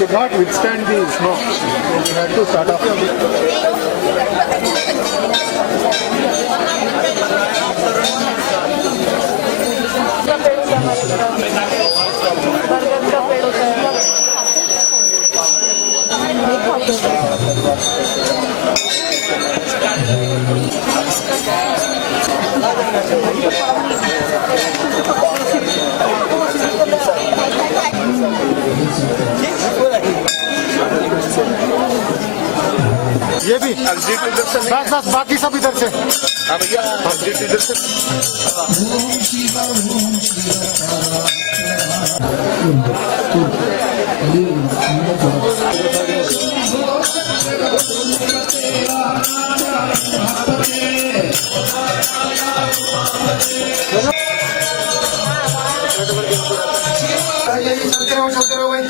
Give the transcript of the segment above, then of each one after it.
could not withstand the snow. We had to start off. बरगद का पेड़ होता है। ये भी बस बस बाकी सब इधर से। हाँ भैया एग्जिट इधर से। चलते रहो भाई।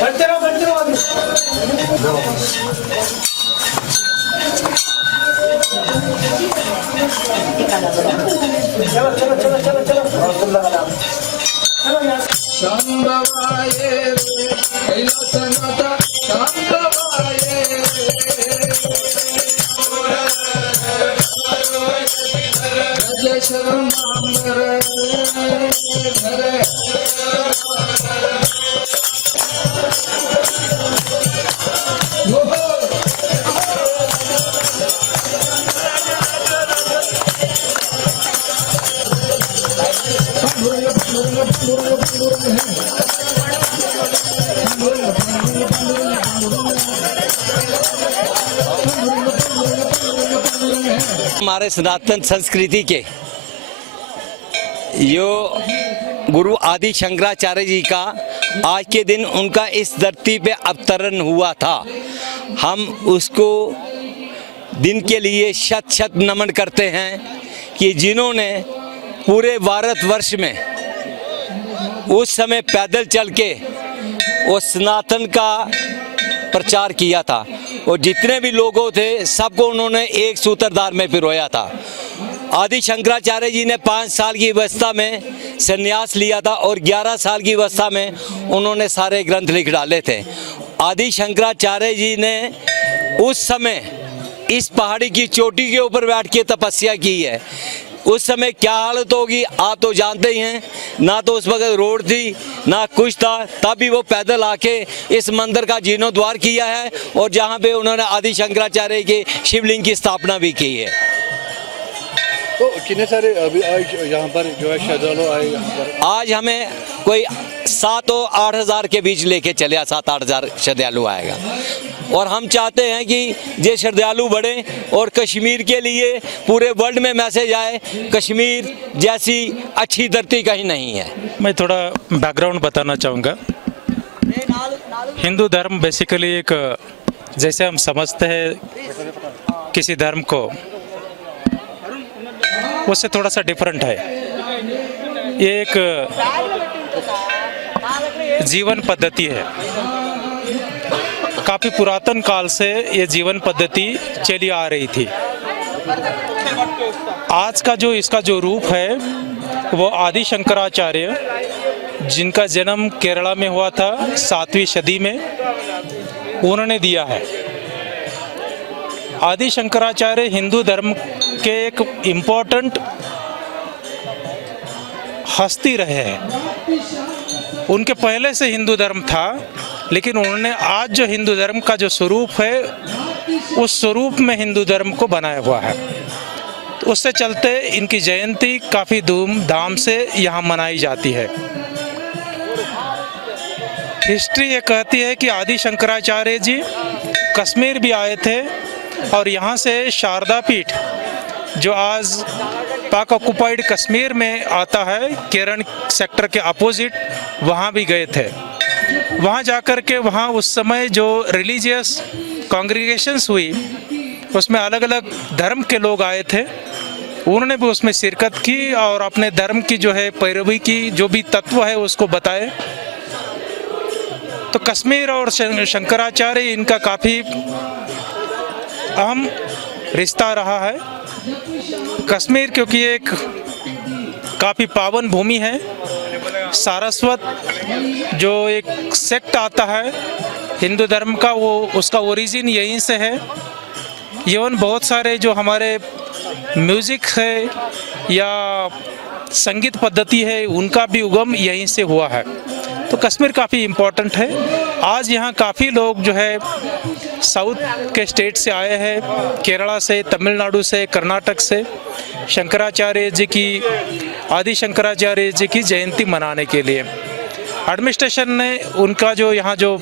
बढ़ते रहो आगे। शांतवाये कैलासनाथ शांतवाये जय शरण हमारे सनातन संस्कृति के यो गुरु आदि शंकराचार्य जी का आज के दिन उनका इस धरती पे अवतरण हुआ था। हम उसको दिन के लिए शत शत नमन करते हैं कि जिन्होंने पूरे भारतवर्ष में उस समय पैदल चल के वो सनातन का प्रचार किया था और जितने भी लोगों थे सबको उन्होंने एक सूत्रधार में पिरोया था। आदि शंकराचार्य जी ने 5 साल की अवस्था में संन्यास लिया था और 11 साल की अवस्था में उन्होंने सारे ग्रंथ लिख डाले थे। आदि शंकराचार्य जी ने उस समय इस पहाड़ी की चोटी के ऊपर बैठ के तपस्या की है। उस समय क्या हालत होगी आप तो जानते ही हैं, ना तो उस वक्त रोड थी ना कुछ था, तब भी वो पैदल आके इस मंदिर का जीर्णोद्वार किया है और जहाँ पे उन्होंने आदि शंकराचार्य के शिवलिंग की स्थापना भी की है। तो कितने सारे अभी आज यहाँ पर जो है श्रद्धालु आए यहाँ पर? आज हमें कोई 7 और 8 हज़ार के बीच लेके चले 7-8 हज़ार श्रद्धालु आएगा और हम चाहते हैं कि ये श्रद्धालु बढ़े और कश्मीर के लिए पूरे वर्ल्ड में मैसेज आए, कश्मीर जैसी अच्छी धरती कहीं नहीं है। मैं थोड़ा बैकग्राउंड बताना चाहूँगा। हिंदू धर्म बेसिकली एक, जैसे हम समझते हैं किसी धर्म को, उससे थोड़ा सा डिफरेंट है। ये एक जीवन पद्धति है। काफ़ी पुरातन काल से ये जीवन पद्धति चली आ रही थी। आज का जो इसका जो रूप है वो आदि शंकराचार्य, जिनका जन्म केरला में हुआ था 7वीं सदी में, उन्होंने दिया है। आदि शंकराचार्य हिंदू धर्म के एक इम्पोर्टेंट हस्ती रहे हैं। उनके पहले से हिंदू धर्म था, लेकिन उन्होंने आज जो हिंदू धर्म का जो स्वरूप है उस स्वरूप में हिंदू धर्म को बनाया हुआ है। तो उससे चलते इनकी जयंती काफ़ी धूमधाम से यहाँ मनाई जाती है। हिस्ट्री ये कहती है कि आदि शंकराचार्य जी कश्मीर भी आए थे और यहाँ से शारदा पीठ, जो आज पाक ऑक्युपाइड कश्मीर में आता है, केरन सेक्टर के अपोजिट, वहाँ भी गए थे। वहाँ जाकर के वहाँ उस समय जो रिलीजियस कॉन्ग्रीगेशंस हुई उसमें अलग अलग धर्म के लोग आए थे, उन्होंने भी उसमें शिरकत की और अपने धर्म की जो है पैरवी की, जो भी तत्व है उसको बताए। तो कश्मीर और शंकराचार्य इनका काफ़ी अहम रिश्ता रहा है। कश्मीर क्योंकि एक काफ़ी पावन भूमि है, सारस्वत जो एक सेक्ट आता है हिंदू धर्म का, वो उसका ओरिजिन यहीं से है। इवन बहुत सारे जो हमारे म्यूज़िक है या संगीत पद्धति है उनका भी उगम यहीं से हुआ है। तो कश्मीर काफ़ी इम्पोर्टेंट है। आज यहाँ काफ़ी लोग जो है साउथ के स्टेट से आए हैं, केरला से, तमिलनाडु से, कर्नाटक से, शंकराचार्य जी की, आदि शंकराचार्य जी की जयंती मनाने के लिए। एडमिनिस्ट्रेशन ने उनका जो यहाँ जो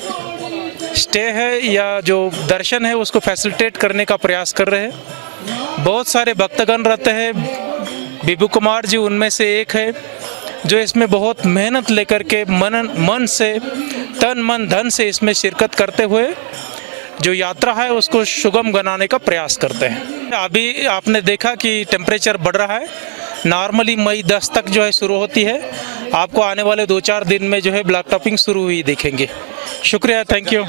स्टे है या जो दर्शन है उसको फैसिलिटेट करने का प्रयास कर रहे हैं। बहुत सारे भक्तगण रहते हैं, बिबू कुमार जी उनमें से एक है जो इसमें बहुत मेहनत लेकर के मन से, तन मन धन से इसमें शिरकत करते हुए जो यात्रा है उसको सुगम बनाने का प्रयास करते हैं। अभी आपने देखा कि टेम्परेचर बढ़ रहा है, नॉर्मली मई 10 तक जो है शुरू होती है, आपको आने वाले 2-4 दिन में जो है ब्लैक टॉपिंग शुरू हुई दिखेंगे। शुक्रिया, थैंक यू।